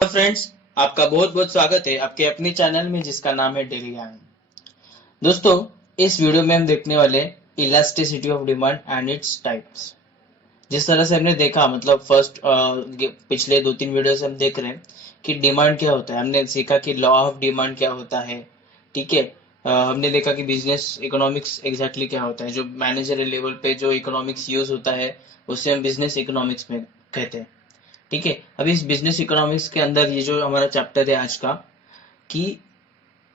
Hello friends, आपका बहुत बहुत स्वागत है आपके अपने चैनल में जिसका नाम है डेली ज्ञान। दोस्तों, इस वीडियो में हम देखने वाले elasticity of demand and its types. जिस तरह से हमने देखा, मतलब फर्स्ट पिछले 2-3 वीडियो से हम देख रहे हैं कि डिमांड क्या होता है। हमने सीखा कि लॉ ऑफ डिमांड क्या होता है। ठीक है। हमने देखा कि बिजनेस इकोनॉमिक्स एग्जैक्टली क्या होता है। जो मैनेजर लेवल पे जो इकोनॉमिक्स यूज होता है उसे हम बिजनेस इकोनॉमिक्स में कहते हैं। ठीक है। अभी इस बिजनेस इकोनॉमिक्स के अंदर ये जो हमारा चैप्टर है आज का, कि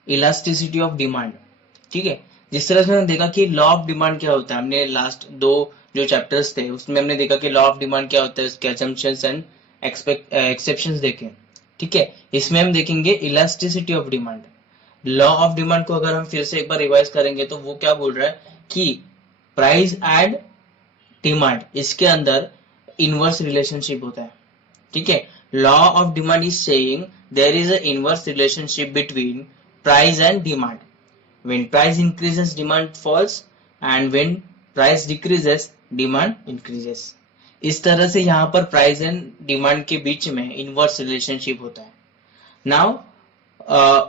इलास्टिसिटी ऑफ डिमांड। ठीक है। जिस तरह से हमने देखा कि लॉ ऑफ डिमांड क्या होता है, हमने लास्ट दो जो चैप्टर्स थे उसमें हमने देखा कि लॉ ऑफ डिमांड क्या होता है, उसके असम्पशंस एंड एक्सेप्शंस देखे। ठीक है। इसमें हम देखेंगे elasticity of demand. Law of demand को अगर हम फिर से एक बार रिवाइज करेंगे तो वो क्या बोल रहा है कि प्राइस एंड डिमांड, इसके अंदर इनवर्स रिलेशनशिप होता है। ठीक है। Law of demand is saying there is a inverse relationship between price and demand. When price increases demand falls and when price decreases demand increases. इस तरह से यहाँ पर प्राइस एंड डिमांड के बीच में इनवर्स रिलेशनशिप होता है। नाउ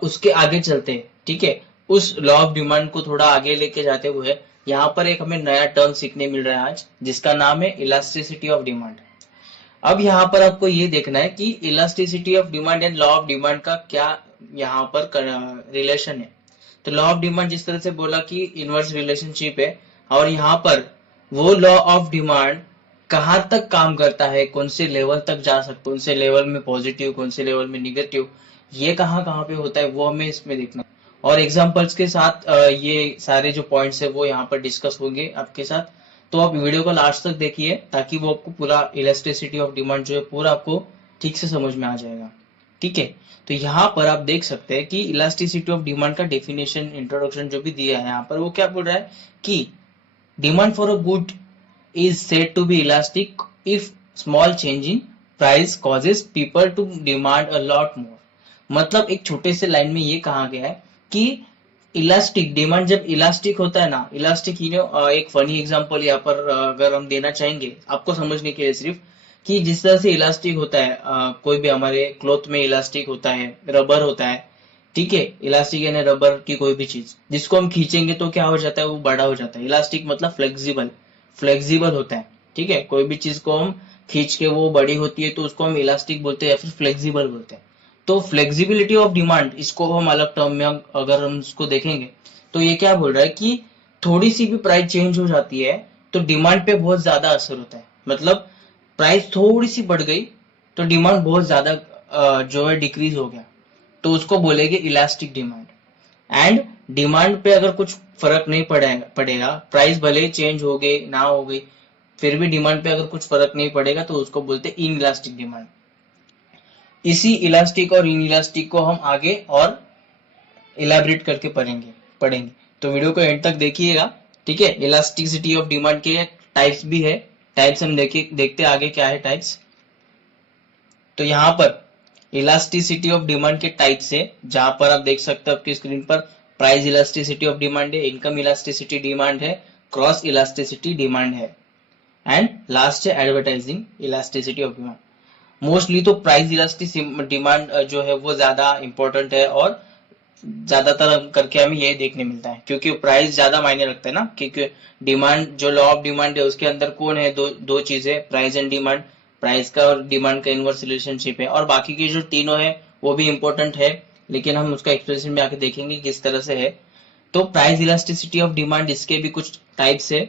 उसके आगे चलते हैं। ठीक है। उस लॉ ऑफ डिमांड को थोड़ा आगे लेके जाते हुए यहाँ पर एक हमें नया टर्म सीखने मिल रहा है आज, जिसका नाम है इलास्टिसिटी ऑफ डिमांड। अब यहाँ पर आपको ये देखना है कि elasticity of demand and law of demand का क्या यहाँ पर रिलेशन है। तो लॉ ऑफ डिमांड जिस तरह से बोला कि इनवर्स रिलेशनशिप है, और यहाँ पर वो लॉ ऑफ डिमांड कहाँ तक काम करता है, कौन से लेवल तक जा सकते, कौन से लेवल में पॉजिटिव, कौन से लेवल में निगेटिव, ये कहाँ कहाँ पे होता है वो हमें इसमें देखना है। और एग्जाम्पल्स के साथ ये सारे जो पॉइंट्स है वो यहाँ पर डिस्कस होंगे आपके साथ। तो आप वीडियो को लास्ट तक देखिए ताकि वो आपको पूरा इलास्टिसिटी ऑफ डिमांड जो है पूरा आपको ठीक से समझ में आ जाएगा। ठीक है। तो यहाँ पर आप देख सकते हैं कि इलास्टिसिटी ऑफ डिमांड का डेफिनेशन, इंट्रोडक्शन जो भी दिया है यहाँ पर, वो क्या बोल रहा है कि demand for a good is said to be elastic if small change in price causes people to demand a lot more। मतलब एक छोटे से लाइन में ये कहा गया है कि इलास्टिक डिमांड जब इलास्टिक होता है ना, इलास्टिक एक फनी एग्जांपल यहाँ पर अगर हम देना चाहेंगे आपको समझने के लिए, सिर्फ कि जिस तरह से इलास्टिक होता है, कोई भी हमारे क्लॉथ में इलास्टिक होता है, रबर होता है। ठीक है। इलास्टिक यानी रबर की कोई भी चीज जिसको हम खींचेंगे तो क्या हो जाता है, वो बड़ा हो जाता है। इलास्टिक मतलब फ्लेक्सिबल, फ्लेक्सिबल होता है। ठीक है। कोई भी चीज को हम खींच के वो बड़ी होती है तो उसको हम इलास्टिक बोलते हैं या फिर फ्लेक्सिबल बोलते हैं। तो फ्लेक्सिबिलिटी ऑफ डिमांड, इसको हम अलग टर्म में अगर हम इसको देखेंगे तो ये क्या बोल रहा है कि थोड़ी सी भी प्राइस चेंज हो जाती है तो डिमांड पे बहुत ज्यादा असर होता है। मतलब प्राइस थोड़ी सी बढ़ गई तो डिमांड बहुत ज्यादा जो है डिक्रीज हो गया, तो उसको बोलेंगे इलास्टिक डिमांड। एंड डिमांड पे अगर कुछ फर्क नहीं पड़ेगा, प्राइस भले ही चेंज हो गई ना हो गई, फिर भी डिमांड पे अगर कुछ फर्क नहीं पड़ेगा तो उसको बोलते हैं इन इलास्टिक डिमांड। इसी इलास्टिक और इन इलास्टिक को हम आगे और इलेबरेट करके पढ़ेंगे। तो वीडियो को एंड तक देखिएगा। ठीक है। इलास्टिसिटी ऑफ डिमांड के टाइप्स भी है। टाइप्स हम देखते आगे क्या है टाइप्स। तो यहाँ पर इलास्टिसिटी ऑफ डिमांड के टाइप्स है, जहां पर आप देख सकते हो आपकी स्क्रीन पर प्राइस इलास्टिसिटी ऑफ डिमांड है, इनकम इलास्टिसिटी डिमांड है, क्रॉस इलास्टिसिटी डिमांड है, एंड लास्ट है advertising elasticity of demand. Mostly तो प्राइस इलास्टिसिटी डिमांड जो है वो ज्यादा इंपॉर्टेंट है, और ज्यादातर करके हमें ये देखने मिलता है क्योंकि प्राइस ज्यादा मायने रखता है ना। क्योंकि डिमांड जो लॉ ऑफ डिमांड है उसके अंदर कौन है, दो चीजें, प्राइस एंड डिमांड। प्राइस का और डिमांड का इनवर्स रिलेशनशिप है, और बाकी की जो तीनों है वो भी इंपॉर्टेंट है, लेकिन हम उसका एक्सप्रेशन में आके देखेंगे किस तरह से है। तो प्राइस इलास्टिसिटी ऑफ डिमांड, इसके भी कुछ टाइप्स है।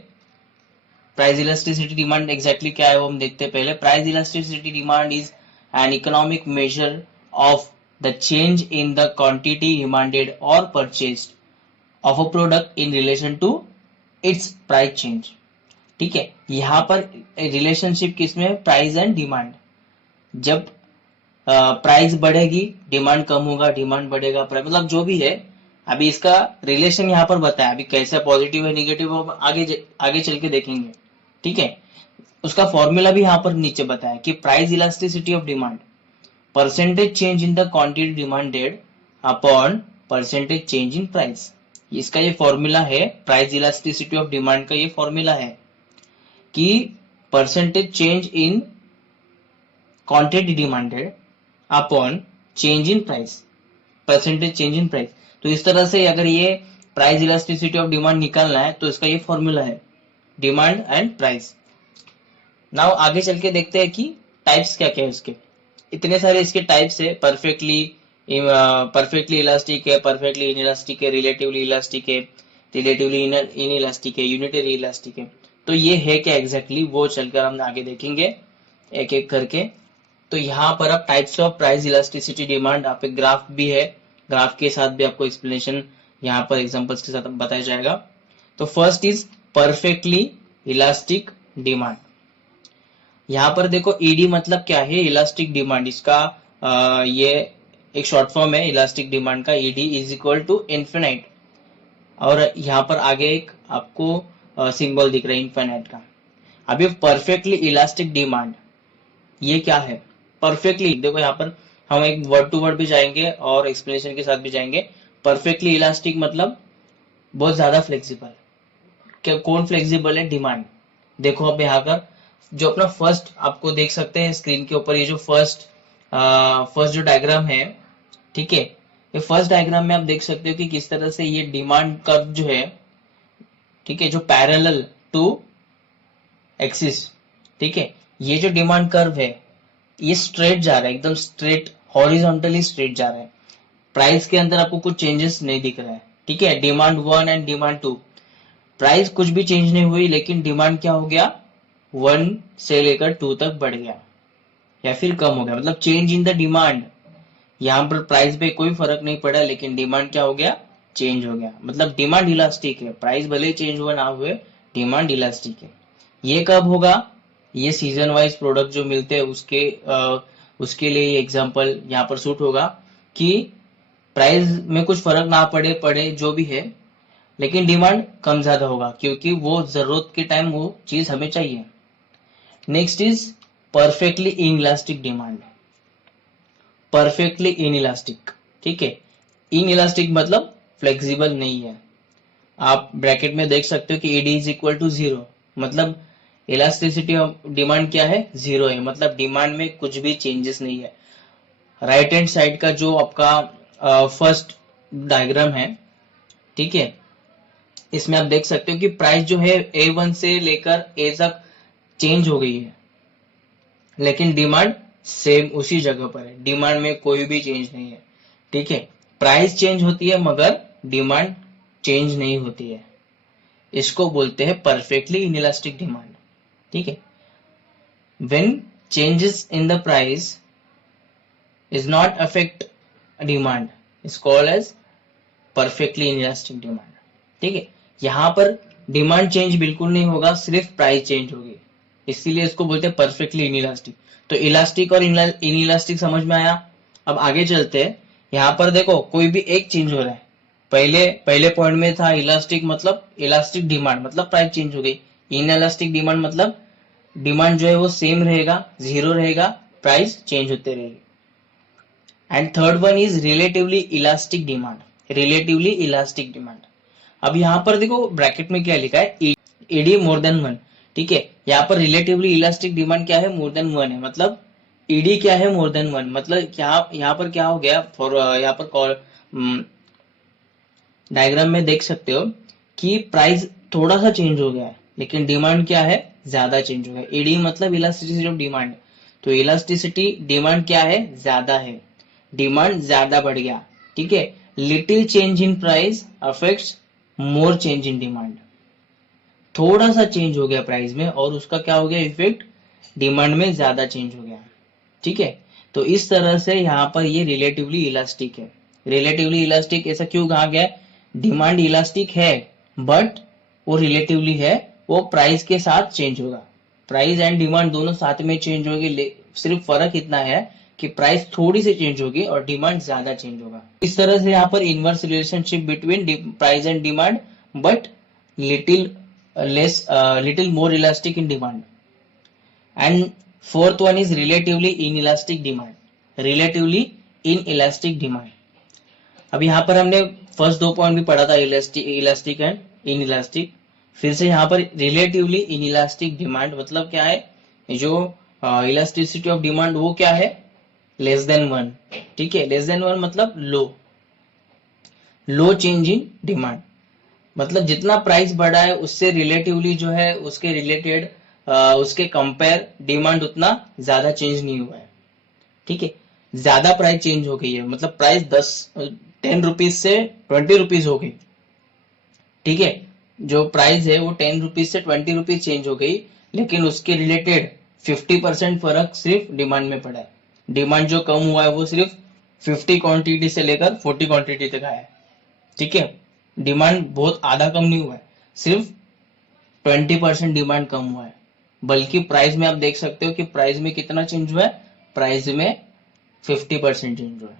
प्राइस इलास्टिसिटी डिमांड एग्जैक्टली क्या है वो हम देखते हैं पहले। Price elasticity demand is an economic measure of the change in the quantity demanded or purchased of a product in relation to its price change। ठीक है। यहां पर रिलेशनशिप किसमें, प्राइस एंड डिमांड। जब प्राइस बढ़ेगी डिमांड कम होगा, demand बढ़ेगा price, मतलब जो भी है। अभी इसका रिलेशन यहाँ पर बताया, अभी कैसा पॉजिटिव है निगेटिव हो आगे चल के देखेंगे। ठीक है। उसका फॉर्मूला भी यहाँ पर नीचे बताया कि price elasticity of demand, percentage change in the quantity demanded upon percentage change in price. इसका ये फॉर्मूला है, प्राइस इलास्टिसिटी ऑफ डिमांड का ये फॉर्मूला है कि percentage change in quantity demanded upon change in price, percentage change in price. तो इस तरह से अगर ये प्राइस इलास्टिसिटी ऑफ डिमांड निकालना है तो इसका ये फॉर्मूला है, डिमांड एंड प्राइस। नाउ आगे चल के देखते हैं कि टाइप्स क्या क्या है इसके। इतने सारे इसके टाइप्स है, परफेक्टली इलास्टिक है, परफेक्टली इनइलास्टिक है, रिलेटिवली इलास्टिक है, रिलेटिवली इनइलास्टिक है, यूनिटरी इलास्टिक है। तो ये है क्या एग्जैक्टली वो चलकर हम आगे देखेंगे एक एक करके। तो यहाँ पर अब types of price elasticity demand आप एक ग्राफ भी है, ग्राफ के साथ भी आपको एक्सप्लेनेशन यहाँ पर एग्जांपल्स के साथ बताया जाएगा। तो first is perfectly elastic demand. यहाँ पर देखो ईडी मतलब क्या है, इलास्टिक डिमांड। इसका ये एक शॉर्ट फॉर्म है इलास्टिक डिमांड का, ED is equal to infinite. और यहाँ पर आगे एक आपको सिंबल दिख रहा है इन्फिनाइट का। अभी परफेक्टली इलास्टिक डिमांड ये क्या है? परफेक्टली देखो यहाँ पर हम एक वर्ड टू वर्ड भी जाएंगे और एक्सप्लेनेशन के साथ भी जाएंगे। परफेक्टली इलास्टिक मतलब बहुत ज्यादा फ्लेक्सिबल। क्या कौन फ्लेक्सिबल है? डिमांड। देखो अब यहाँ का जो अपना फर्स्ट आपको देख सकते हैं स्क्रीन के ऊपर, ये जो फर्स्ट जो डायग्राम है, ठीक है, ये फर्स्ट डायग्राम में आप देख सकते हो कि किस तरह से ये डिमांड कर्व जो है, ठीक है, जो पैरेलल टू एक्सिस, ठीक है, ये जो डिमांड कर्व है ये स्ट्रेट जा रहा है, एकदम स्ट्रेट, हॉरिजॉन्टली स्ट्रेट जा रहा है। प्राइस के अंदर आपको कुछ चेंजेस नहीं दिख रहा है, ठीक है। डिमांड 1 एंड डिमांड 2, प्राइस कुछ भी चेंज नहीं हुई, लेकिन डिमांड क्या हो गया? 1 से लेकर 2 तक बढ़ गया या फिर कम हो गया, मतलब चेंज इन द डिमांड। यहाँ पर प्राइस पे कोई फर्क नहीं पड़ा, लेकिन डिमांड क्या हो गया? चेंज हो गया। मतलब डिमांड इलास्टिक है, प्राइस भले चेंज हुआ ना हुए, डिमांड इलास्टिक है। ये कब होगा? ये सीजन वाइज प्रोडक्ट जो मिलते हैं उसके लिए ये एग्जांपल यहाँ पर सूट होगा कि प्राइस में कुछ फर्क ना पड़े जो भी है, लेकिन डिमांड कम ज्यादा होगा क्योंकि वो जरूरत के टाइम वो चीज हमें चाहिए। Next is perfectly inelastic demand. Perfectly inelastic, ठीक है, इनइलास्टिक मतलब फ्लेक्सिबल नहीं है। आप ब्रैकेट में देख सकते हो कि ईडी इज इक्वल टू 0, मतलब इलास्टिसिटी ऑफ डिमांड क्या है? 0 है, मतलब डिमांड में कुछ भी चेंजेस नहीं है। राइट हैंड साइड का जो आपका फर्स्ट डायग्राम है, ठीक है, इसमें आप देख सकते हो कि प्राइस जो है A1 से लेकर A तक चेंज हो गई है, लेकिन डिमांड सेम उसी जगह पर है, डिमांड में कोई भी चेंज नहीं है, ठीक है। प्राइस चेंज होती है मगर डिमांड चेंज नहीं होती है। इसको बोलते हैं परफेक्टली इनइलास्टिक डिमांड, ठीक है। When changes in the price is not affect demand is called as perfectly inelastic demand, ठीक है। यहाँ पर डिमांड चेंज बिल्कुल नहीं होगा, सिर्फ प्राइस चेंज होगी, इसीलिए इसको बोलते हैं परफेक्टली इनइलास्टिक। तो इलास्टिक और इनइलास्टिक समझ में आया। अब आगे चलते हैं। यहाँ पर देखो कोई भी एक चेंज हो रहा है। पहले पॉइंट में था इलास्टिक मतलब इलास्टिक डिमांड मतलब प्राइस चेंज हो गई, इनइलास्टिक डिमांड मतलब डिमांड जो है वो सेम रहेगा, 0 रहेगा, प्राइस चेंज होते रहेगी। And third one is relatively elastic demand, relatively elastic demand. अब यहाँ पर देखो ब्रैकेट में क्या लिखा है? ईडी मोर देन 1, ठीक है। यहाँ पर रिलेटिवली इलास्टिक डिमांड क्या है? मोर देन 1 है, मतलब ईडी क्या है? मोर देन 1, मतलब क्या यहाँ पर क्या हो गया? फॉर यहाँ पर डायग्राम में देख सकते हो कि प्राइस थोड़ा सा चेंज हो गया है, लेकिन डिमांड क्या है? ज्यादा चेंज हो गया। ईडी मतलब इलास्टिसिटी ऑफ डिमांड, तो इलास्टिसिटी डिमांड क्या है? ज्यादा है, डिमांड ज्यादा बढ़ गया, ठीक है। Little change in price affects more change in demand, थोड़ा सा चेंज हो गया प्राइस में और उसका क्या हो गया? इफेक्ट डिमांड में ज्यादा चेंज हो गया, ठीक है। तो इस तरह से यहाँ पर ये रिलेटिवली इलास्टिक है। रिलेटिवली इलास्टिक ऐसा क्यों कहा गया? डिमांड इलास्टिक है बट वो रिलेटिवली है, वो प्राइस के साथ चेंज होगा। प्राइस एंड डिमांड दोनों साथ में चेंज होगी, सिर्फ फर्क इतना है कि प्राइस थोड़ी सी चेंज होगी और डिमांड ज्यादा चेंज होगा। इस तरह से यहाँ पर inverse relationship between price and demand, but little more elastic in demand. And fourth one is relatively inelastic demand, relatively inelastic demand. अब यहाँ पर हमने फर्स्ट 2 पॉइंट भी पढ़ा था, इलास्टिक एंड इनइलास्टिक। फिर से यहाँ पर रिलेटिवली इनइलास्टिक डिमांड मतलब क्या है? जो इलास्टिसिटी ऑफ डिमांड वो क्या है? लेस देन 1, ठीक है। लेस देन 1 मतलब लो चेंज इन डिमांड, मतलब जितना प्राइस बढ़ा है उससे रिलेटिवली जो है उसके रिलेटेड उसके कंपेयर डिमांड उतना ज्यादा चेंज नहीं हुआ है, ठीक है। ज्यादा प्राइस चेंज हो गई है, मतलब प्राइस 10 रुपीज से 20 रुपीज हो गई, ठीक है। जो प्राइस है वो 10 रुपीज से 20 रुपीज चेंज हो गई, लेकिन उसके रिलेटेड 50% फर्क सिर्फ डिमांड में पड़ा है। डिमांड जो कम हुआ है वो सिर्फ 50 क्वांटिटी से लेकर 40 क्वांटिटी तक आया है, ठीक है। डिमांड बहुत आधा कम नहीं हुआ है, सिर्फ 20% डिमांड कम हुआ है। बल्कि प्राइस में आप देख सकते हो कि प्राइस में कितना चेंज हुआ है, प्राइस में 50% चेंज हुआ है,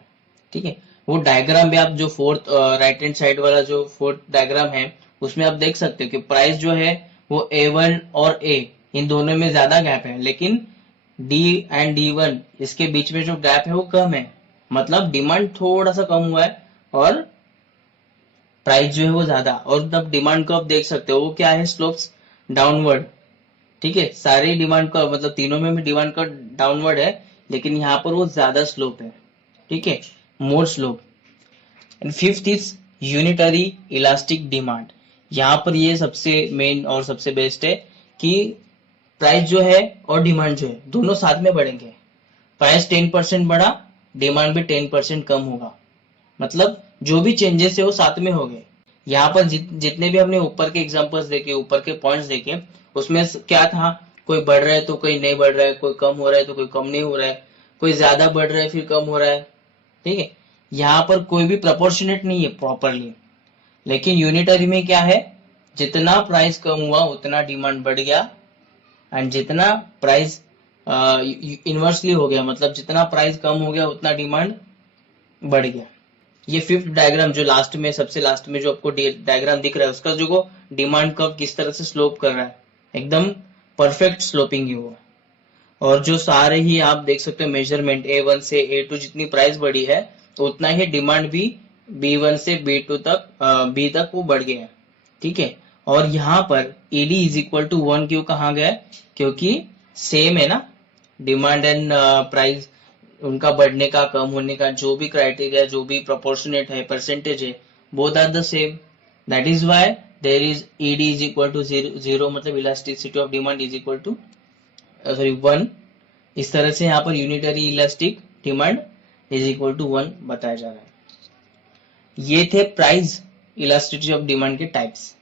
ठीक है। वो डायग्राम भी आप जो फोर्थ राइट हैंड साइड वाला जो फोर्थ डायग्राम है उसमें आप देख सकते हो कि प्राइस जो है वो A1 और A इन दोनों में ज्यादा गैप है, लेकिन D एंड D1 इसके बीच में जो गैप है वो कम है, मतलब डिमांड थोड़ा सा कम हुआ है और प्राइस जो है वो ज्यादा। और तब डिमांड को आप देख सकते हो वो क्या है, स्लोप्स डाउनवर्ड, ठीक है। सारे डिमांड का मतलब तीनों में भी डिमांड का डाउनवर्ड है, लेकिन यहाँ पर वो ज्यादा स्लोप है, ठीक है, more slope. And fifth is unitary elastic demand. यहाँ पर ये सबसे मेन और सबसे बेस्ट है कि प्राइस जो है और डिमांड जो है दोनों साथ में बढ़ेंगे। प्राइस 10% बढ़ा, डिमांड भी 10% कम होगा, मतलब जो भी चेंजेस है वो साथ में हो गए। यहाँ पर जितने भी हमने ऊपर के एग्जांपल्स देखे, ऊपर के पॉइंट्स देखे, उसमें क्या था, कोई बढ़ रहा है तो कोई नहीं बढ़ रहा है, कोई कम हो रहा है तो कोई कम नहीं हो रहा है, कोई ज्यादा बढ़ रहा है फिर कम हो रहा है, ठीक है। यहाँ पर कोई भी प्रोपोर्शनेट नहीं है प्रॉपरली। लेकिन यूनिटरी में क्या है, जितना प्राइस कम हुआ उतना डिमांड बढ़ गया, एंड जितना प्राइस इनवर्सली हो गया, मतलब जितना प्राइस कम हो गया उतना डिमांड बढ़ गया। ये फिफ्थ डायग्राम जो लास्ट में, सबसे लास्ट में जो आपको डायग्राम दिख रहा है उसका जो डिमांड कर्व किस तरह से स्लोप कर रहा है, एकदम परफेक्ट स्लोपिंग है वो। और जो सारे ही आप देख सकते हो मेजरमेंट A1 से A2 जितनी प्राइस बढ़ी है तो उतना ही डिमांड भी B1 से B2 तक B तक वो बढ़ गया है, ठीक है। और यहाँ पर ED इज इक्वल टू 1 क्यों कहा गया है, क्योंकि सेम है ना, डिमांड एंड प्राइस उनका बढ़ने का कम होने का जो भी क्राइटेरिया, जो भी प्रोपोर्शनेट है, परसेंटेज है, both are the same. That is why there is ED is equal to zero, मतलब elasticity of demand is equal to sorry 1। इस तरह से यहाँ पर unitary elastic demand is equal to 1 बताया जा रहा है। ये थे प्राइस इलास्टिसिटी ऑफ डिमांड के टाइप्स।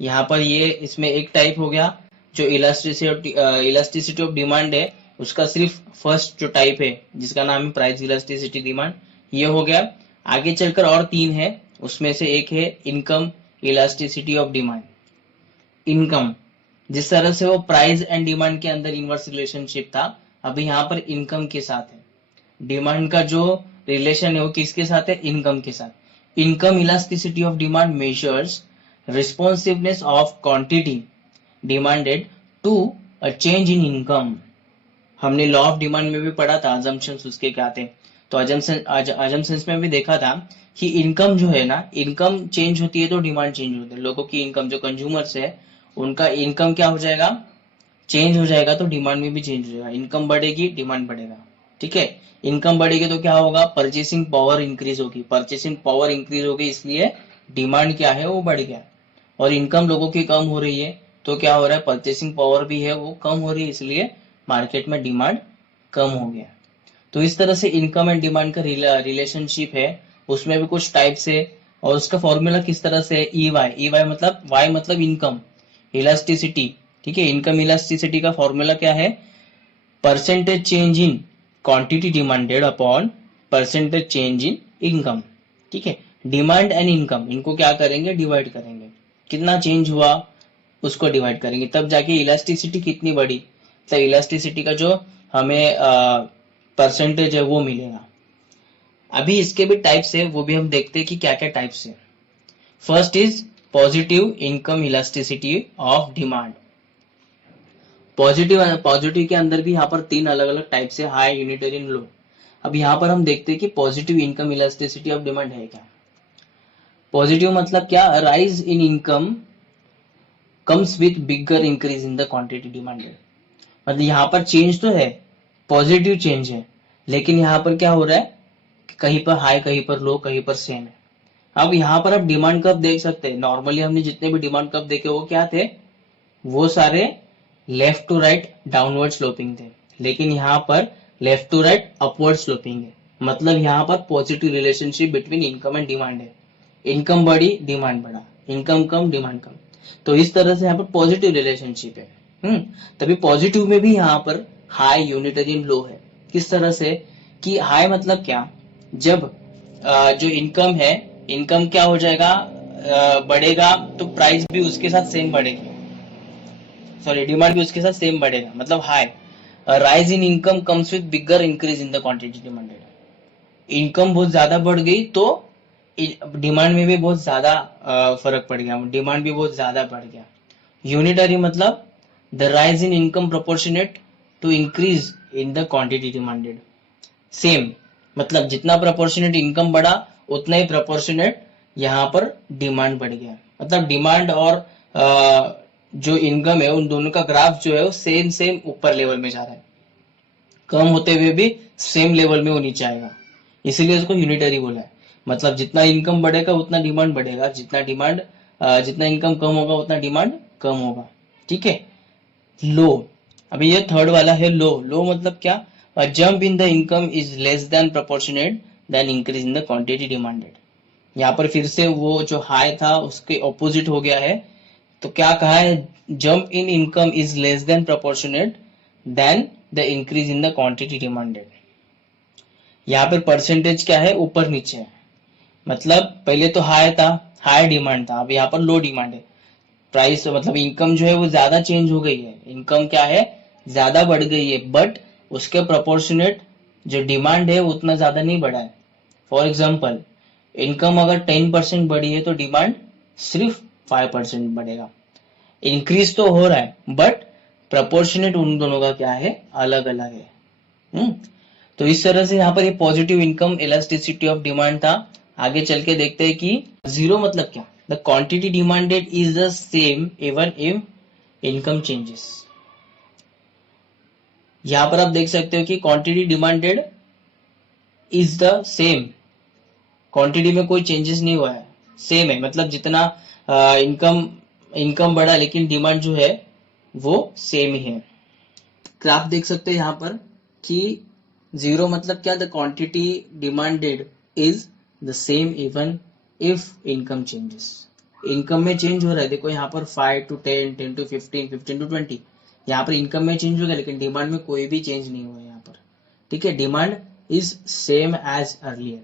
यहाँ पर ये इसमें एक टाइप हो गया जो इलास्टिसिटी ऑफ डिमांड है, उसका सिर्फ फर्स्ट जो टाइप है जिसका नाम है प्राइस इलास्टिसिटी डिमांड, ये हो गया। आगे चलकर और 3 है, उसमें से एक है income elasticity of demand. Income, जिस तरह से वो प्राइस एंड डिमांड के अंदर इनवर्स रिलेशनशिप था, अभी यहाँ पर इनकम के साथ है। डिमांड का जो रिलेशन है वो किसके साथ है, इनकम के साथ। Income elasticity of demand measures responsiveness of quantity demanded to a change in income. हमने लॉ ऑफ डिमांड में भी पढ़ा था, अजम्पशंस उसके क्या थे, तो अजम्पशंस में भी देखा था कि इनकम जो है ना, इनकम चेंज होती है तो डिमांड चेंज होती है। लोगों की इनकम, जो कंज्यूमर्स है उनका इनकम क्या हो जाएगा, चेंज हो जाएगा, तो डिमांड में भी चेंज हो जाएगा। इनकम बढ़ेगी, डिमांड बढ़ेगा, ठीक है। इनकम बढ़ेगी तो क्या होगा, परचेसिंग पावर इंक्रीज होगी, परचेसिंग पावर इंक्रीज होगी, इसलिए डिमांड क्या है वो बढ़ गया। और इनकम लोगों की कम हो रही है तो क्या हो रहा है, परचेसिंग पावर भी है वो कम हो रही है, इसलिए मार्केट में डिमांड कम हो गया। तो इस तरह से इनकम एंड डिमांड का रिलेशनशिप है, उसमें भी कुछ टाइप्स है। और उसका फॉर्मूला किस तरह से है, ई वाई मतलब वाई मतलब इनकम, इलास्टिसिटी, ठीक है। इनकम इलास्टिसिटी का फॉर्मूला क्या है, percentage change in quantity demanded upon percentage change in income, ठीक है। डिमांड एंड इनकम इनको क्या करेंगे, डिवाइड करेंगे, कितना चेंज हुआ उसको डिवाइड करेंगे, तब जाके इलास्टिसिटी कितनी बढ़ी, तो इलास्टिसिटी का जो हमें परसेंटेज है वो मिलेगा। अभी इसके भी टाइप्स है, वो भी हम देखते हैं कि क्या क्या टाइप्स है। First is positive income elasticity of demand. Positive के अंदर भी यहाँ पर 3 अलग अलग टाइप से, हाई, यूनिटरी, लो। अब यहाँ पर हम देखते हैं कि positive income elasticity of demand है क्या। पॉजिटिव मतलब क्या, rise in income comes with bigger increase in the quantity demanded. मतलब यहाँ पर चेंज तो है, पॉजिटिव चेंज है, लेकिन यहाँ पर क्या हो रहा है, कहीं पर हाई, कहीं पर लो, कहीं पर सेम है। अब यहाँ पर आप डिमांड कर्व देख सकते हैं। नॉर्मली हमने जितने भी डिमांड कर्व देखे वो क्या थे, वो सारे left to right downward sloping थे। लेकिन यहाँ पर left to right upward sloping है। मतलब यहाँ पर positive relationship between income and demand है। इनकम बढ़ी, डिमांड बढ़ा, इनकम कम, डिमांड कम। तो इस तरह से यहाँ पर पॉजिटिव रिलेशनशिप है। तभी पॉजिटिव में भी यहाँ पर हाई, यूनिटरी एंड लो है। किस तरह से कि हाई मतलब क्या, जब जो इनकम है, इनकम क्या हो जाएगा, बढ़ेगा तो प्राइस भी उसके साथ सेम बढ़ेगी, सॉरी डिमांड भी उसके साथ सेम बढ़ेगा। मतलब high, rise in income comes with bigger increase in the quantity demanded. Income बहुत ज्यादा बढ़ गई तो डिमांड में भी बहुत ज्यादा फर्क पड़ गया, डिमांड भी बहुत ज्यादा बढ़ गया। यूनिटरी मतलब the rise in income proportionate to increase in the quantity demanded. Same मतलब जितना प्रोपोर्शनेट इनकम बढ़ा उतना ही प्रोपोर्शनेट यहाँ पर डिमांड बढ़ गया। मतलब डिमांड और जो इनकम है उन दोनों का ग्राफ जो है वो सेम सेम ऊपर लेवल में जा रहा है। कम होते हुए भी सेम लेवल में वो नीचे आएगा, इसीलिए उसको यूनिटरी बोला है। मतलब जितना इनकम बढ़ेगा उतना डिमांड बढ़ेगा, जितना इनकम कम होगा उतना डिमांड कम होगा। ठीक है। लो, अभी ये थर्ड वाला है लो। लो मतलब क्या, jump in the income is less than proportionate than increase in the quantity demanded. यहाँ पर फिर से वो जो हाई था उसके ऑपोजिट हो गया है। तो क्या कहा है, jump in income is less than proportionate than the increase in the quantity demanded. यहाँ पर परसेंटेज क्या है, ऊपर नीचे है। मतलब पहले तो हाई था, हाई डिमांड था, अब यहाँ पर लो डिमांड है। प्राइस मतलब इनकम जो है वो ज्यादा चेंज हो गई है, इनकम क्या है, ज्यादा बढ़ गई है, बट उसके प्रोपोर्शनेट जो डिमांड है उतना ज्यादा नहीं बढ़ा है। फॉर एग्जाम्पल, इनकम अगर 10% बढ़ी है तो डिमांड सिर्फ 5% बढ़ेगा। इंक्रीज तो हो रहा है बट प्रोपोर्शनेट उन दोनों का क्या है, अलग अलग है। तो इस तरह से यहाँ पर ये positive income elasticity of demand था। आगे चल के देखते हैं कि जीरो मतलब क्या, the quantity demanded is the same even if income changes. यहाँ पर आप देख सकते हो कि quantity demanded is the same, quantity में कोई चेंजेस नहीं हुआ है, सेम है। मतलब जितना इनकम इनकम बढ़ा लेकिन डिमांड जो है वो सेम ही है। ग्राफ देख सकते हैं यहाँ पर कि जीरो मतलब क्या, the quantity demanded is the same even if income changes. Income में चेंज हो रहा है, देखो यहाँ पर 5 to 10, 10 to 15, 15 to 20। यहाँ पर इनकम में चेंज हो गया लेकिन डिमांड में कोई भी चेंज नहीं हुआ यहाँ पर। ठीक है, demand is same as earlier.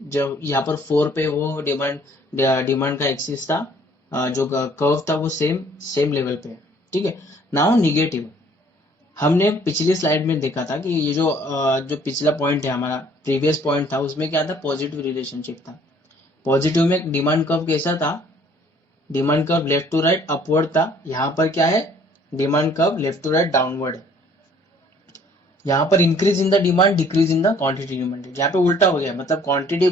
जब यहाँ पर 4 पे वो डिमांड का एक्सिस था, जो कर्व था वो सेम सेम लेवल पे है। ठीक है। नाउ निगेटिव, हमने पिछली स्लाइड में देखा था कि ये जो पिछला पॉइंट है हमारा, प्रीवियस पॉइंट था, उसमें क्या था, पॉजिटिव रिलेशनशिप था। पॉजिटिव में डिमांड कर्व कैसा था, demand curve left to right upward था। यहाँ पर क्या है, demand curve left to right downward है। यहाँ पर increase in the demand, decrease in the quantity demanded. यहाँ पे उल्टा हो गया, मतलब क्वांटिटी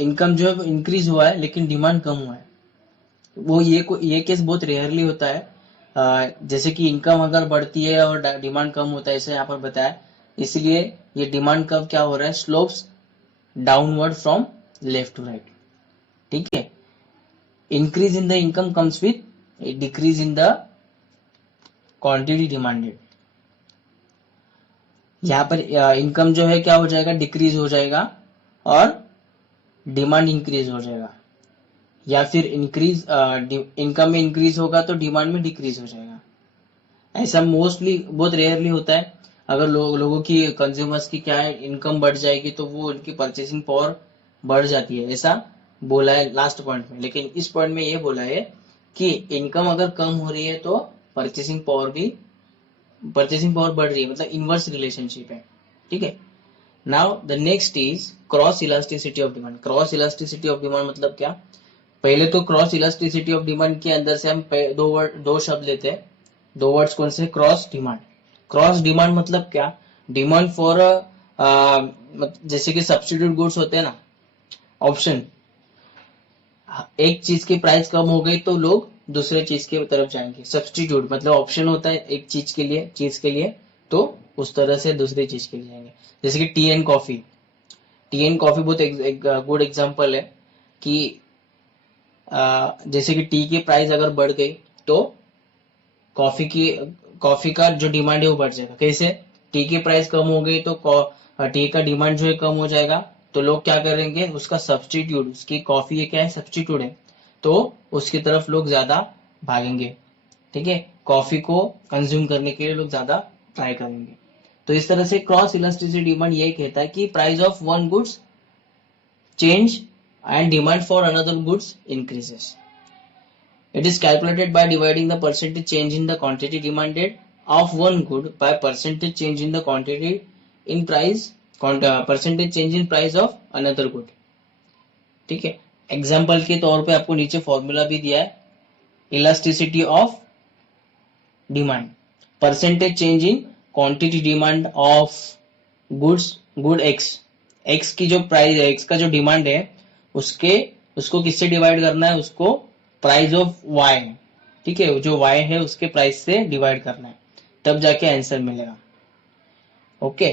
इनकम जो है इंक्रीज हुआ है लेकिन डिमांड कम हुआ है। वो ये केस बहुत रेयरली होता है। जैसे कि इनकम अगर बढ़ती है और डिमांड कम होता है, ऐसे यहाँ पर बताया। इसलिए ये डिमांड कर्व क्या हो रहा है, slopes downward from left to right. ठीक है। Increase in the income comes with decrease in the quantity demanded. यहाँ पर इनकम जो है क्या हो जाएगा, डिक्रीज हो जाएगा और डिमांड इंक्रीज हो जाएगा। या फिर इंक्रीज इनकम में इंक्रीज होगा तो डिमांड में डिक्रीज हो जाएगा। ऐसा मोस्टली बहुत रेयरली होता है। अगर लोगों की, कंज्यूमर्स की क्या है, इनकम बढ़ जाएगी तो वो उनकी परचेसिंग पावर बढ़ जाती है, ऐसा बोला है लास्ट पॉइंट में। लेकिन इस पॉइंट में ये बोला है कि इनकम अगर कम हो रही है तो परचेसिंग पावर बढ़ रही है, मतलब इनवर्स रिलेशनशिप है। ठीक है। Now the next is cross elasticity of demand. Cross elasticity of demand मतलब क्या, पहले तो क्रॉस इलास्टिसिटी ऑफ डिमांड के अंदर से हम दो शब्द लेते हैं। दो वर्ड्स कौन से, क्रॉस डिमांड। क्रॉस डिमांड मतलब क्या, डिमांड फॉर जैसे कि सब्स्टिट्यूट गुड्स होते हैं ना, ऑप्शन, एक चीज की प्राइस कम हो गई तो लोग दूसरे चीज की तरफ जाएंगे। सब्स्टिट्यूट मतलब ऑप्शन होता है एक चीज के लिए तो उस तरह से दूसरी चीज के लिए जाएंगे। जैसे कि T and coffee, T and coffee बहुत एक गुड एग्जांपल है कि जैसे कि टी की प्राइस अगर बढ़ गई तो कॉफी की कॉफी का जो डिमांड है वो बढ़ जाएगा। कैसे? टी की प्राइस कम हो गई तो टी का डिमांड जो है कम हो जाएगा, तो लोग क्या करेंगे, उसका सब्स्टिट्यूट, उसकी कॉफी ये क्या है, सब्स्टिट्यूट है, तो उसकी तरफ लोग ज्यादा भागेंगे। ठीक है, कॉफी को कंज्यूम करने के लिए लोग ज्यादा ट्राई करेंगे। तो इस तरह से क्रॉस इलास्टिसिटी डिमांड ये कहता है कि price of one goods change and demand for another goods increases. It is calculated by dividing the percentage change in the quantity demanded of one good by percentage change in the quantity in price, percentage change in price of another good. ठीक है, example के तौर पे आपको नीचे formula भी दिया है, elasticity of demand, percentage change in quantity demand of goods, good x, x की जो प्राइस है, एक्स का जो डिमांड है उसको किससे डिवाइड करना है, उसको प्राइस ऑफ वाई, ठीक है, जो वाई है उसके प्राइस से डिवाइड करना है, तब जाके आंसर मिलेगा। Okay,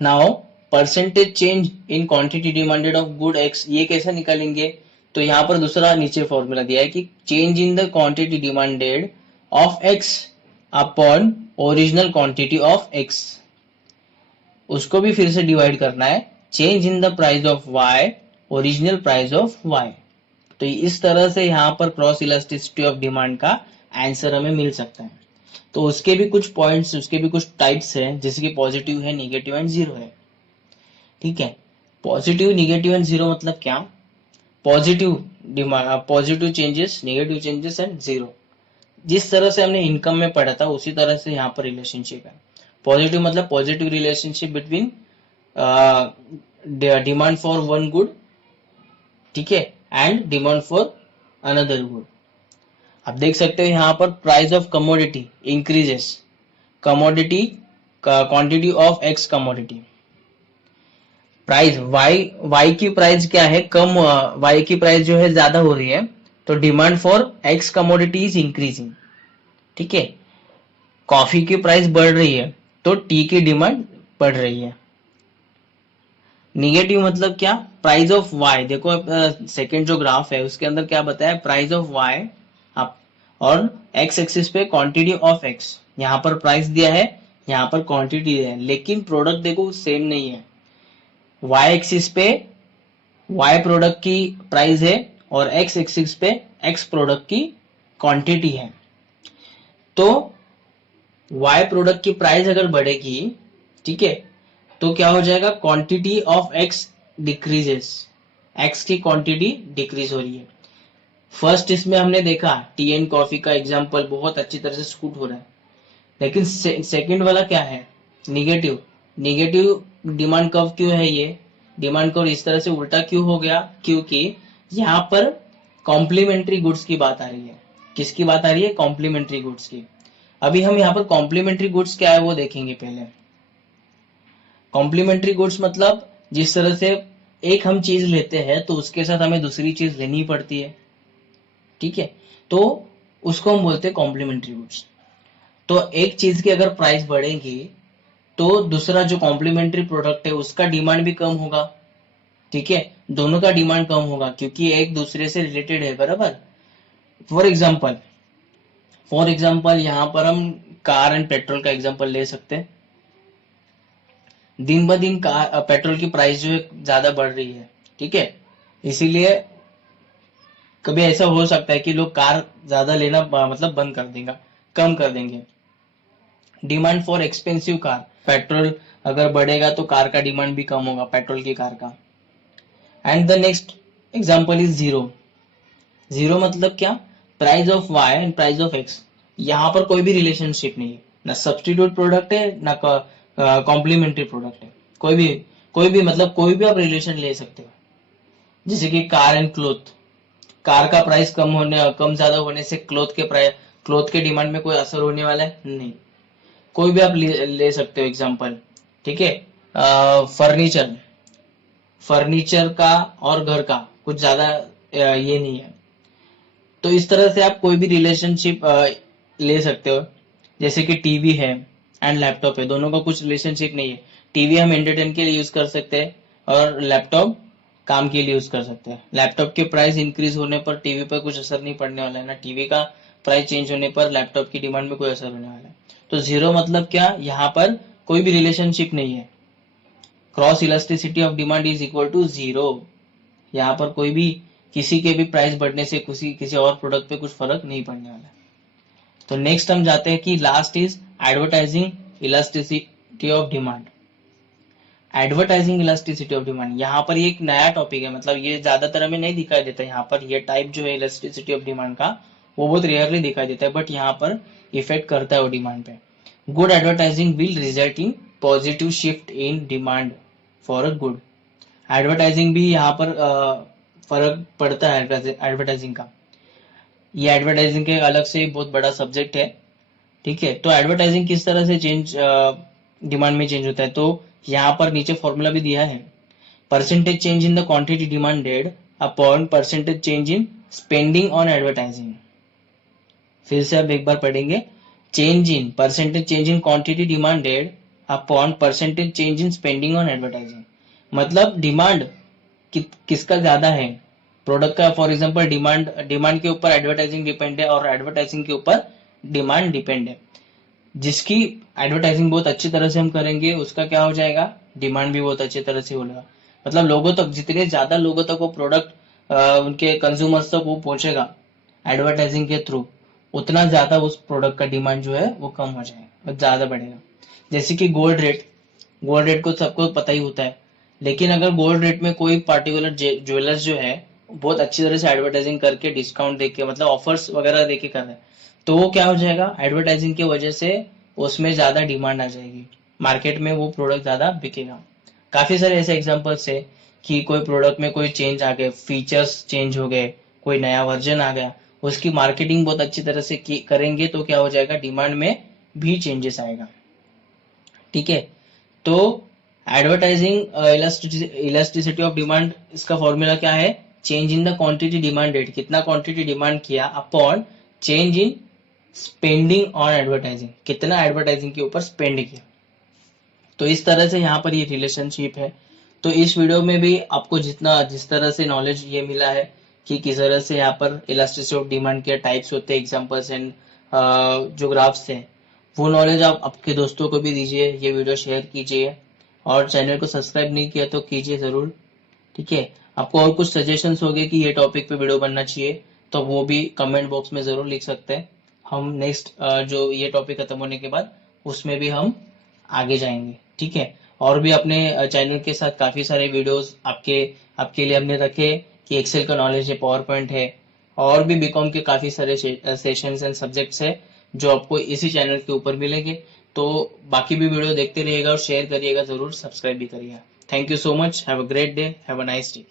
now percentage change in quantity demanded of good x, ये कैसे निकालेंगे, तो यहां पर दूसरा नीचे फॉर्मूला दिया है कि change in the quantity demanded of X upon original quantity of X, उसको भी फिर से डिवाइड करना है, change in the price of Y original price of Y. तो इस तरह से यहाँ पर क्रॉस इलास्टिसिटी ऑफ डिमांड का आंसर हमें मिल सकता है। तो उसके भी कुछ पॉइंट्स, उसके भी कुछ टाइप्स हैं, जैसे कि पॉजिटिव है, निगेटिव एंड जीरो है। ठीक है, पॉजिटिव, निगेटिव एंड जीरो मतलब क्या, positive demand, positive changes, negative changes and zero, जिस तरह से हमने इनकम में पढ़ा था उसी तरह से यहाँ पर रिलेशनशिप है। पॉजिटिव मतलब positive relationship between demand for one good, ठीक है, and demand for another good. आप देख सकते हो यहाँ पर price of commodity increases, commodity quantity of X commodity, price Y की प्राइस क्या है, कम, वाई की प्राइस जो है ज्यादा हो रही है, तो demand for x commodity is increasing. ठीक है, कॉफी की प्राइस बढ़ रही है तो टी की डिमांड बढ़ रही है। निगेटिव मतलब क्या, प्राइस ऑफ वाई, देखो सेकेंड जो ग्राफ है उसके अंदर क्या बताया, प्राइस ऑफ वाई आप, और एक्स एक्सिस पे क्वांटिटी ऑफ एक्स, यहाँ पर प्राइस दिया है, यहाँ पर क्वांटिटी है, लेकिन प्रोडक्ट देखो सेम नहीं है। वाई एक्सिस पे वाई प्रोडक्ट की प्राइस है और एक्स एक्सिस पे एक्स प्रोडक्ट की क्वांटिटी है। तो वाई प्रोडक्ट की प्राइस अगर बढ़ेगी, ठीक है, तो क्या हो जाएगा, quantity of x decreases, x की क्वांटिटी डिक्रीज हो रही है। फर्स्ट इसमें हमने देखा टी एंड कॉफी का एग्जांपल बहुत अच्छी तरह से सूट हो रहा है, लेकिन सेकंड वाला क्या है, निगेटिव, निगेटिव डिमांड कर्व क्यों है, ये डिमांड कर्व इस तरह से उल्टा क्यों हो गया, क्योंकि यहाँ पर कॉम्प्लीमेंट्री गुड्स की बात आ रही है। किसकी बात आ रही है, कॉम्प्लीमेंट्री गुड्स की। अभी हम यहाँ पर कॉम्प्लीमेंट्री गुड्स क्या है वो देखेंगे। पहले कॉम्प्लीमेंट्री गुड्स मतलब जिस तरह से एक हम चीज लेते हैं तो उसके साथ हमें दूसरी चीज लेनी पड़ती है, ठीक है, तो उसको हम बोलते हैं कॉम्प्लीमेंट्री गुड्स। तो एक चीज की अगर प्राइस बढ़ेगी तो दूसरा जो कॉम्प्लीमेंट्री प्रोडक्ट है उसका डिमांड भी कम होगा, ठीक है, दोनों का डिमांड कम होगा क्योंकि एक दूसरे से रिलेटेड है, बराबर। फॉर एग्जाम्पल यहाँ पर हम कार एंड पेट्रोल का एग्जाम्पल ले सकते हैं। दिन ब दिन पेट्रोल की प्राइस जो है ज्यादा बढ़ रही है, ठीक है, इसीलिए कभी ऐसा हो सकता है कि लोग कार ज्यादा लेना मतलब बंद कर देंगे, कम कर देंगे। Demand for expensive car, petrol अगर बढ़ेगा तो कार का डिमांड भी कम होगा, पेट्रोल की कार का। And the next example is zero. Zero मतलब क्या, price of Y and price of X, यहाँ पर कोई भी रिलेशनशिप नहीं है, ना सब्स्टिट्यूट प्रोडक्ट है ना कॉम्प्लीमेंट्री प्रोडक्ट है, कोई भी मतलब कोई भी आप रिलेशन ले सकते हो। जैसे कि कार एंड क्लोथ, कार का प्राइस कम ज्यादा होने से क्लोथ के डिमांड में कोई असर होने वाला है नहीं। कोई भी आप ले सकते हो एग्जांपल, ठीक है। फर्नीचर का और घर का कुछ ज्यादा ये नहीं है। तो इस तरह से आप कोई भी रिलेशनशिप ले सकते हो। जैसे कि टीवी है एंड लैपटॉप है, दोनों का कुछ रिलेशनशिप नहीं है। टीवी हम एंटरटेन के लिए यूज कर सकते हैं और लैपटॉप काम के लिए यूज कर सकते हैं। लैपटॉप के प्राइस इंक्रीज होने पर टीवी पर कुछ असर नहीं पड़ने वाला है, ना टीवी का प्राइस चेंज होने पर लैपटॉप की डिमांड में कोई असर होने वाला है। तो जीरो मतलब क्या, यहाँ पर कोई भी रिलेशनशिप नहीं है। Cross elasticity of demand is equal to zero. यहाँ पर कोई भी किसी के भी प्राइस बढ़ने से किसी और प्रोडक्ट पे कुछ फर्क नहीं पड़ने वाला है। तो नेक्स्ट हम जाते हैं कि last is advertising elasticity of demand. Advertising elasticity of demand, यहाँ पर ये एक नया टॉपिक है, मतलब ये ज्यादातर हमें नहीं दिखाई देता। यहाँ पर ये टाइप जो है इलास्टिसिटी ऑफ डिमांड का, वो बहुत रेयरली दिखाई देता है, बट यहाँ पर इफेक्ट करता है वो डिमांड पे। Good advertising will result in positive shift in demand for a good. Advertising भी यहाँ पर फर्क पड़ता है एडवर्टाइजिंग का। ये एडवर्टाइजिंग के अलग से बहुत बड़ा सब्जेक्ट है, ठीक है। तो एडवर्टाइजिंग किस तरह से चेंज डिमांड में चेंज होता है, तो यहाँ पर नीचे फॉर्मूला भी दिया है। Percentage change in the quantity demanded upon percentage change in spending on advertising. फिर से अब एक बार पढ़ेंगे। Change in percentage change in quantity demanded upon percentage change in spending on advertising. मतलब डिमांड किसका ज्यादा है, प्रोडक्ट का। फॉर एग्जांपल डिमांड के ऊपर एडवर्टाइजिंग डिपेंड है और एडवर्टाइजिंग के ऊपर डिमांड डिपेंड है। जिसकी एडवर्टाइजिंग बहुत अच्छी तरह से हम करेंगे उसका क्या हो जाएगा, डिमांड भी बहुत अच्छी तरह से होगा। मतलब लोगों तक, जितने ज्यादा लोगों तक वो प्रोडक्ट उनके कंज्यूमर्स तक वो पहुंचेगा एडवर्टाइजिंग के थ्रू, उतना ज्यादा उस प्रोडक्ट का डिमांड जो है वो कम हो जाएगा और ज्यादा बढ़ेगा। जैसे कि गोल्ड रेट को सबको पता ही होता है, लेकिन अगर गोल्ड रेट में कोई पार्टिकुलर ज्वेलर्स जो है बहुत अच्छी तरह से एडवर्टाइजिंग करके डिस्काउंट देके, मतलब ऑफर्स वगैरह देके कर रहे हैं, तो वो क्या हो जाएगा, एडवर्टाइजिंग की वजह से उसमें ज्यादा डिमांड आ जाएगी, मार्केट में वो प्रोडक्ट ज्यादा बिकेगा। काफी सारे ऐसे एग्जांपल्स है कि कोई प्रोडक्ट में कोई चेंज आ गए, फीचर्स चेंज हो गए, कोई नया वर्जन आ गया, उसकी मार्केटिंग बहुत अच्छी तरह से करेंगे तो क्या हो जाएगा, डिमांड में भी चेंजेस आएगा, ठीक है। तो एडवर्टाइजिंग इलास्टिसिटी ऑफ डिमांड, इसका फॉर्मूला क्या है, change in the quantity demanded, कितना क्वांटिटी डिमांड किया, upon change in spending on advertising, कितना एडवर्टाइजिंग के ऊपर स्पेंड किया। तो इस तरह से यहाँ पर ये रिलेशनशिप है। तो इस वीडियो में भी आपको जिस तरह से नॉलेज ये मिला है कि किस तरह से यहाँ पर इलास्टिसिटी ऑफ डिमांड के टाइप्स होते हैं, एग्जांपल्स एंड जो ग्राफ्स हैं, वो नॉलेज आप आपके दोस्तों को भी दीजिए, ये वीडियो शेयर कीजिए और चैनल को सब्सक्राइब नहीं किया तो कीजिए जरूर, ठीक है। आपको और कुछ सजेशंस हो गए कि ये टॉपिक पे वीडियो बनना चाहिए तो वो भी कमेंट बॉक्स में जरूर लिख सकते हैं। हम नेक्स्ट जो ये टॉपिक खत्म होने के बाद उसमें भी हम आगे जाएंगे, ठीक है। और भी अपने चैनल के साथ काफी सारे वीडियोस आपके लिए हमने रखे कि एक्सेल का नॉलेज है, पावर पॉइंट है, और भी बीकॉम के काफी सारे सेशंस एंड सब्जेक्ट्स है जो आपको इसी चैनल के ऊपर मिलेंगे। तो बाकी भी वीडियो देखते रहिएगा और शेयर करिएगा, जरूर सब्सक्राइब भी करिएगा। Thank you so much, have a great day, have a nice day.